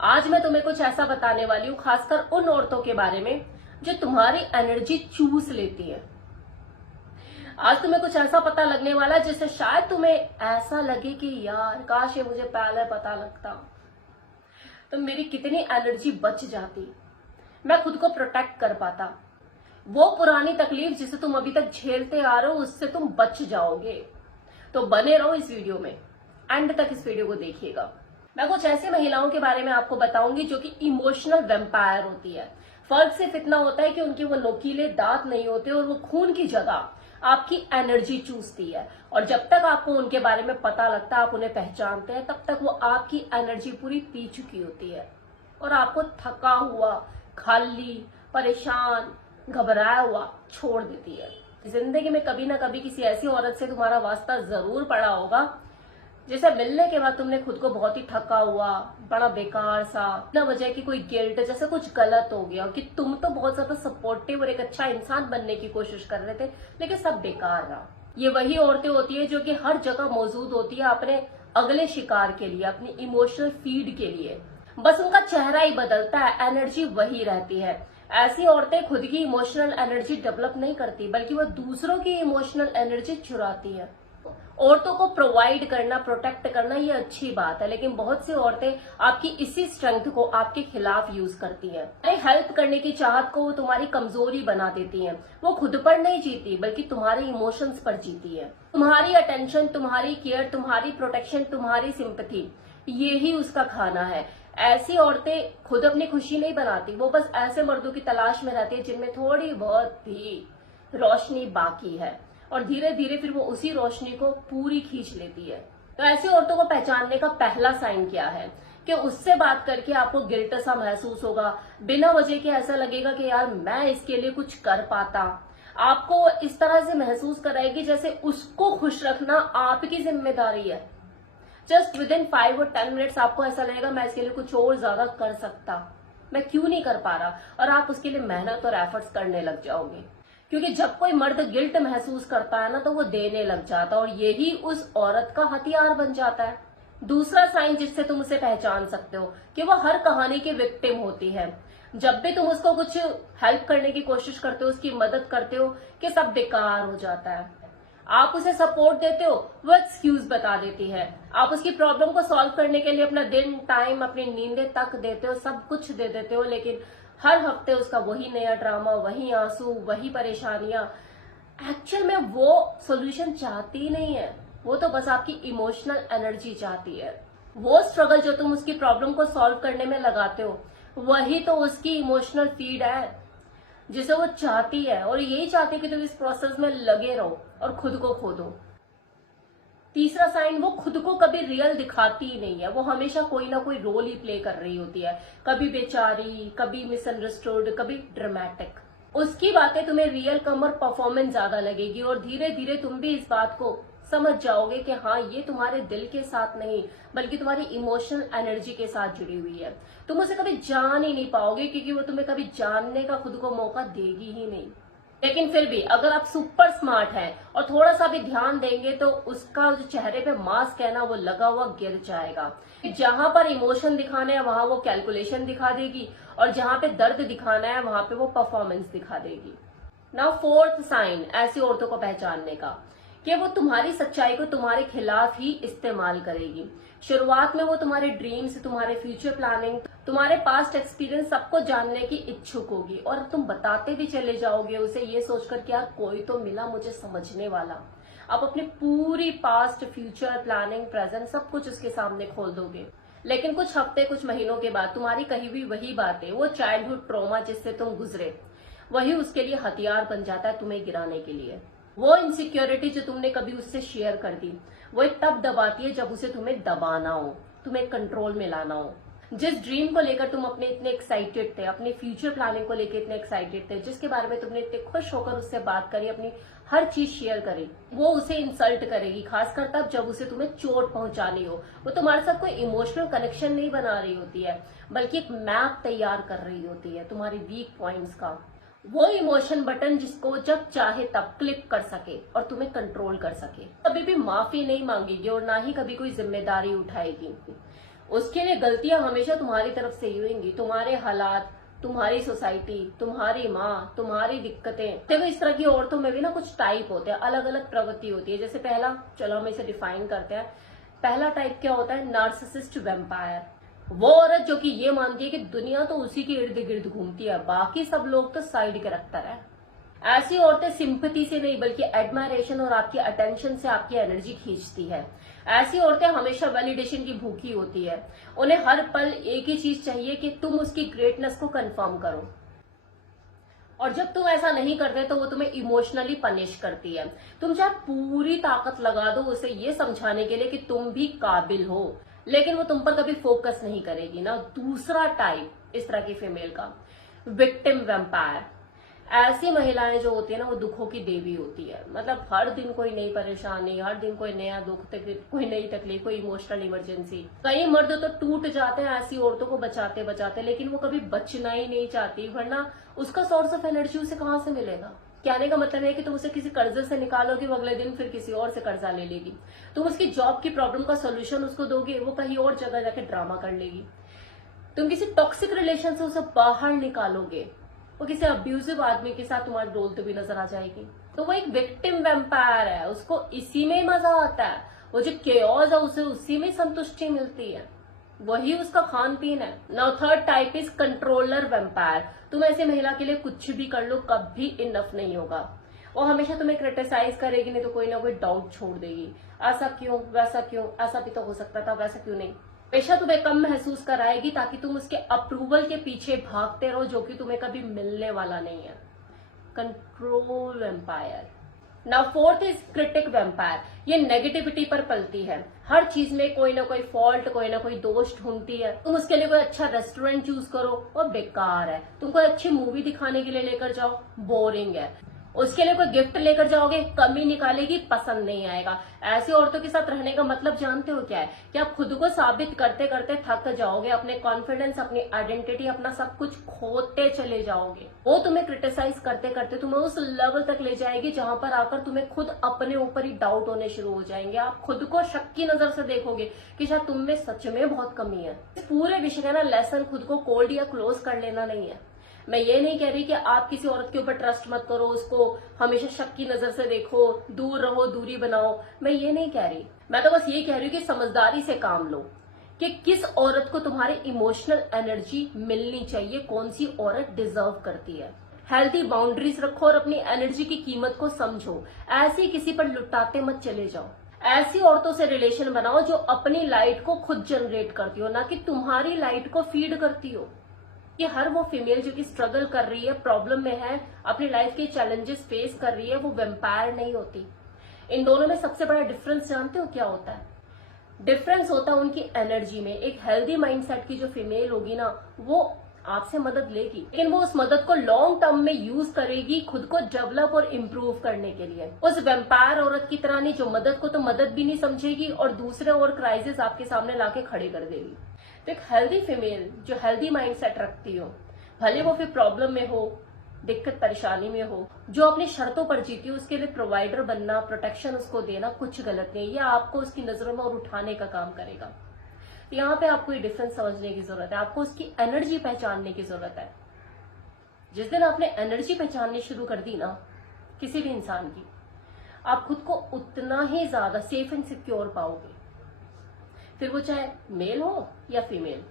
आज मैं तुम्हें कुछ ऐसा बताने वाली हूँ, खासकर उन औरतों के बारे में जो तुम्हारी एनर्जी चूस लेती है। आज तुम्हें कुछ ऐसा पता लगने वाला है जिससे शायद तुम्हें ऐसा लगे कि यार काश ये मुझे पहले पता लगता, तो मेरी कितनी एनर्जी बच जाती, मैं खुद को प्रोटेक्ट कर पाता। वो पुरानी तकलीफ जिसे तुम अभी तक झेलते आ रहे हो उससे तुम बच जाओगे। तो बने रहो इस वीडियो में, एंड तक इस वीडियो को देखिएगा। मैं कुछ ऐसी महिलाओं के बारे में आपको बताऊंगी जो कि इमोशनल वेम्पायर होती है। फर्क सिर्फ इतना होता है कि उनके वो नोकीले दांत नहीं होते और वो खून की जगह आपकी एनर्जी चूसती है। और जब तक आपको उनके बारे में पता लगता है, आप उन्हें पहचानते हैं, तब तक वो आपकी एनर्जी पूरी पी चुकी होती है और आपको थका हुआ, खाली, परेशान, घबराया हुआ छोड़ देती है। जिंदगी में कभी ना कभी किसी ऐसी औरत से तुम्हारा वास्ता जरूर पड़ा होगा जैसे मिलने के बाद तुमने खुद को बहुत ही थका हुआ, बड़ा बेकार सा, बिना वजह की कोई गिल्ट, जैसे कुछ गलत हो गया कि तुम तो बहुत ज्यादा सपोर्टिव और एक अच्छा इंसान बनने की कोशिश कर रहे थे लेकिन सब बेकार रहा। ये वही औरतें होती है जो कि हर जगह मौजूद होती है अपने अगले शिकार के लिए, अपनी इमोशनल फीड के लिए। बस उनका चेहरा ही बदलता है, एनर्जी वही रहती है। ऐसी औरतें खुद की इमोशनल एनर्जी डेवलप नहीं करती बल्कि वो दूसरों की इमोशनल एनर्जी चुराती है। औरतों को प्रोवाइड करना, प्रोटेक्ट करना ये अच्छी बात है, लेकिन बहुत सी औरतें आपकी इसी स्ट्रेंथ को आपके खिलाफ यूज करती हैं। हेल्प करने की चाहत को वो तुम्हारी कमजोरी बना देती हैं। वो खुद पर नहीं जीती बल्कि तुम्हारे इमोशंस पर जीती है। तुम्हारी अटेंशन, तुम्हारी केयर, तुम्हारी प्रोटेक्शन, तुम्हारी सिंपैथी, ये ही उसका खाना है। ऐसी औरतें खुद अपनी खुशी नहीं बनाती, वो बस ऐसे मर्दों की तलाश में रहती है जिनमें थोड़ी बहुत भी रोशनी बाकी है और धीरे धीरे फिर वो उसी रोशनी को पूरी खींच लेती है। तो ऐसी औरतों को पहचानने का पहला साइन क्या है कि उससे बात करके आपको गिल्ट सा महसूस होगा, बिना वजह के ऐसा लगेगा कि यार मैं इसके लिए कुछ कर पाता। आपको इस तरह से महसूस कराएगी जैसे उसको खुश रखना आपकी जिम्मेदारी है। जस्ट विद इन 5 और 10 मिनट्स आपको ऐसा लगेगा मैं इसके लिए कुछ और ज्यादा कर सकता, मैं क्यों नहीं कर पा रहा, और आप उसके लिए मेहनत और एफर्ट्स करने लग जाओगे। क्योंकि जब कोई मर्द गिल्ट महसूस करता है ना, तो वो देने लग जाता है और यही उस औरत का हथियार बन जाता है। दूसरा साइन जिससे तुम उसे पहचान सकते हो कि वो हर कहानी की विक्टिम होती है। जब भी तुम उसको कुछ हेल्प करने की कोशिश करते हो, उसकी मदद करते हो, कि सब बेकार हो जाता है। आप उसे सपोर्ट देते हो, वो एक्सक्यूज बता देती है। आप उसकी प्रॉब्लम को सॉल्व करने के लिए अपना दिन, टाइम, अपनी नींदें तक देते हो, सब कुछ दे देते हो, लेकिन हर हफ्ते उसका वही नया ड्रामा, वही आंसू, वही परेशानियां। एक्चुअल में वो सॉल्यूशन चाहती नहीं है, वो तो बस आपकी इमोशनल एनर्जी चाहती है। वो स्ट्रगल जो तुम उसकी प्रॉब्लम को सॉल्व करने में लगाते हो, वही तो उसकी इमोशनल फीड है जिसे वो चाहती है, और यही चाहती है कि तुम इस प्रोसेस में लगे रहो और खुद को खो दो। तीसरा साइन, वो खुद को कभी रियल दिखाती ही नहीं है, वो हमेशा कोई ना कोई रोल ही प्ले कर रही होती है। कभी बेचारी, कभी मिसअंडरस्टूड, कभी ड्रामेटिक। उसकी बातें तुम्हें रियल कम और परफॉर्मेंस ज्यादा लगेगी और धीरे धीरे तुम भी इस बात को समझ जाओगे कि हाँ, ये तुम्हारे दिल के साथ नहीं बल्कि तुम्हारी इमोशनल एनर्जी के साथ जुड़ी हुई है। तुम उसे कभी जान ही नहीं पाओगे क्योंकि वो तुम्हें कभी जानने का खुद को मौका देगी ही नहीं। लेकिन फिर भी अगर आप सुपर स्मार्ट हैं और थोड़ा सा भी ध्यान देंगे तो उसका जो चेहरे पे मास्क है ना, वो लगा हुआ गिर जाएगा। जहां पर इमोशन दिखाना है वहां वो कैलकुलेशन दिखा देगी और जहां पे दर्द दिखाना है वहां पे वो परफॉर्मेंस दिखा देगी। नाउ फोर्थ साइन ऐसी औरतों को पहचानने का, कि वो तुम्हारी सच्चाई को तुम्हारे खिलाफ ही इस्तेमाल करेगी। शुरुआत में वो तुम्हारे ड्रीम्स, तुम्हारे फ्यूचर प्लानिंग, तुम्हारे पास्ट एक्सपीरियंस सबको जानने की इच्छुक होगी और तुम बताते भी चले जाओगे उसे ये सोचकर कि यार कोई तो मिला मुझे समझने वाला। आप अपनी पूरी पास्ट, फ्यूचर प्लानिंग, प्रेजेंट सब कुछ उसके सामने खोल दोगे। लेकिन कुछ हफ्ते, कुछ महीनों के बाद तुम्हारी कही हुई वही बातें, वो चाइल्डहुड ट्रॉमा जिससे तुम गुजरे, वही उसके लिए हथियार बन जाता है तुम्हें गिराने के लिए। वो इनसिक्योरिटी जो तुमने कभी उससे शेयर कर दी, वो तब दबाती है जब उसे तुम्हें दबाना हो, तुम्हें कंट्रोल में लाना हो। जिस ड्रीम को लेकर तुम अपने इतने एक्साइटेड थे, अपने फ्यूचर प्लानिंग को लेकर इतने एक्साइटेड थे, जिसके बारे में तुमने इतने खुश होकर उससे बात करी, अपनी हर चीज शेयर करी, वो उसे इंसल्ट करेगी, खासकर तब जब उसे तुम्हें चोट पहुंचानी हो। वो तुम्हारे साथ कोई इमोशनल कनेक्शन नहीं बना रही होती है बल्कि एक मैप तैयार कर रही होती है तुम्हारी वीक पॉइंट्स का। वो इमोशन बटन जिसको जब चाहे तब क्लिक कर सके और तुम्हें कंट्रोल कर सके। कभी भी माफी नहीं मांगेगी और ना ही कभी कोई जिम्मेदारी उठाएगी। उसके लिए गलतियां हमेशा तुम्हारी तरफ से ही होंगी, तुम्हारे हालात, तुम्हारी सोसाइटी, तुम्हारी माँ, तुम्हारी दिक्कतें। देखो इस तरह की औरतों में भी ना कुछ टाइप होते हैं, अलग अलग प्रवृत्ति होती है। जैसे पहला, चलो हम इसे डिफाइन करते हैं। पहला टाइप क्या होता है? Narcissist vampire. वो औरत जो कि ये मानती है कि दुनिया तो उसी के इर्द गिर्द घूमती है, बाकी सब लोग तो साइड कैरेक्टर है। ऐसी औरतें सिंपैथी से नहीं बल्कि एडमायरेशन और आपकी अटेंशन से आपकी एनर्जी खींचती है। ऐसी औरतें हमेशा वैलिडेशन की भूखी होती है। उन्हें हर पल एक ही चीज चाहिए कि तुम उसकी ग्रेटनेस को कंफर्म करो, और जब तुम ऐसा नहीं करते तो वो तुम्हें इमोशनली पनिश करती है। तुम चाहे पूरी ताकत लगा दो उसे ये समझाने के लिए कि तुम भी काबिल हो, लेकिन वो तुम पर कभी फोकस नहीं करेगी ना। दूसरा टाइप इस तरह की फीमेल का, विक्टिम वैम्पायर। ऐसी महिलाएं जो होती है ना, वो दुखों की देवी होती है। मतलब हर दिन कोई नई परेशानी, हर दिन कोई नया दुख, कोई नई तकलीफ, कोई इमोशनल इमरजेंसी। कई मर्द तो टूट जाते हैं ऐसी औरतों को बचाते बचाते, लेकिन वो कभी बचना ही नहीं चाहती, वरना उसका सोर्स ऑफ एनर्जी उसे कहां से मिलेगा। कहने का मतलब है कि तुम उसे किसी कर्जे से निकालोगे, वो अगले दिन फिर किसी और से कर्जा ले लेगी। तुम उसकी जॉब की प्रॉब्लम का सोल्यूशन उसको दोगे, वो कहीं और जगह जाके ड्रामा कर लेगी। तुम किसी टॉक्सिक रिलेशन से उसे बाहर निकालोगे, वो किसी अब्यूजिव आदमी के साथ तुम्हारी डोलते भी नजर आ जाएगी। तो वो एक विक्टिम वैम्पायर है, उसको इसी में मजा आता है। वो जो केओस है उसे उसी में संतुष्टि मिलती है, वही उसका खान पीन है। Now third type is controller vampire. तुम ऐसी महिला के लिए कुछ भी कर लो, कभी इनफ नहीं होगा। वो हमेशा तुम्हें क्रिटिसाइज करेगी, नहीं तो कोई ना कोई डाउट छोड़ देगी। ऐसा क्यों, वैसा क्यों, ऐसा भी तो हो सकता था, वैसा क्यों नहीं। हमेशा तुम्हें कम महसूस कराएगी ताकि तुम उसके अप्रूवल के पीछे भागते रहो, जो कि तुम्हें कभी मिलने वाला नहीं है। Control vampire. Now fourth is critic vampire. ये नेगेटिविटी पर पलती है, हर चीज में कोई ना कोई फॉल्ट, कोई ना कोई दोष ढूंढती है। तुम उसके लिए कोई अच्छा रेस्टोरेंट चूज करो, वो बेकार है। तुम कोई अच्छी मूवी दिखाने के लिए लेकर जाओ, बोरिंग है। उसके लिए कोई गिफ्ट लेकर जाओगे, कमी निकालेगी, पसंद नहीं आएगा। ऐसी औरतों के साथ रहने का मतलब जानते हो क्या है? कि आप खुद को साबित करते करते थक जाओगे, अपने कॉन्फिडेंस, अपनी आइडेंटिटी, अपना सब कुछ खोते चले जाओगे। वो तुम्हें क्रिटिसाइज करते करते तुम्हें उस लेवल तक ले जाएगी जहां पर आकर तुम्हें खुद अपने ऊपर ही डाउट होने शुरू हो जाएंगे। आप खुद को शक की नजर से देखोगे कि शायद तुम में सच में बहुत कमी है। इस पूरे विषय का ना लेसन खुद को कोल्ड या क्लोज कर लेना नहीं है। मैं ये नहीं कह रही कि आप किसी औरत के ऊपर ट्रस्ट मत करो, उसको हमेशा शक की नजर से देखो, दूर रहो, दूरी बनाओ। मैं ये नहीं कह रही, मैं तो बस ये कह रही हूँ कि समझदारी से काम लो कि किस औरत को तुम्हारी इमोशनल एनर्जी मिलनी चाहिए, कौन सी औरत डिजर्व करती है। हेल्थी बाउंड्रीज रखो और अपनी एनर्जी की कीमत को समझो। ऐसे किसी पर लुटाते मत चले जाओ। ऐसी औरतों से रिलेशन बनाओ जो अपनी लाइट को खुद जनरेट करती हो, ना कि तुम्हारी लाइट को फीड करती हो। कि हर वो फीमेल जो कि स्ट्रगल कर रही है, प्रॉब्लम में है, अपनी लाइफ के चैलेंजेस फेस कर रही है, वो वैम्पायर नहीं होती। इन दोनों में सबसे बड़ा डिफरेंस जानते हो क्या होता है? डिफरेंस होता है उनकी एनर्जी में। एक हेल्दी माइंडसेट की जो फीमेल होगी ना, वो आपसे मदद लेगी, लेकिन वो उस मदद को लॉन्ग टर्म में यूज करेगी खुद को डेवलप और इम्प्रूव करने के लिए। उस वैम्पायर औरत की तरह नहीं जो मदद को तो मदद भी नहीं समझेगी और दूसरे और क्राइसिस आपके सामने लाके खड़े कर देगी। तो एक हेल्दी फीमेल जो हेल्दी माइंडसेट रखती हो, भले वो फिर प्रॉब्लम में हो, दिक्कत परेशानी में हो, जो अपनी शर्तों पर जीती हो, उसके लिए प्रोवाइडर बनना, प्रोटेक्शन उसको देना कुछ गलत नहीं है। यह आपको उसकी नजरों में और उठाने का काम करेगा। यहाँ पे आपको ये डिफरेंस समझने की जरूरत है, आपको उसकी एनर्जी पहचानने की जरूरत है। जिस दिन आपने एनर्जी पहचाननी शुरू कर दी ना किसी भी इंसान की, आप खुद को उतना ही ज्यादा सेफ एंड सिक्योर पाओगे, फिर वो चाहे मेल हो या फीमेल।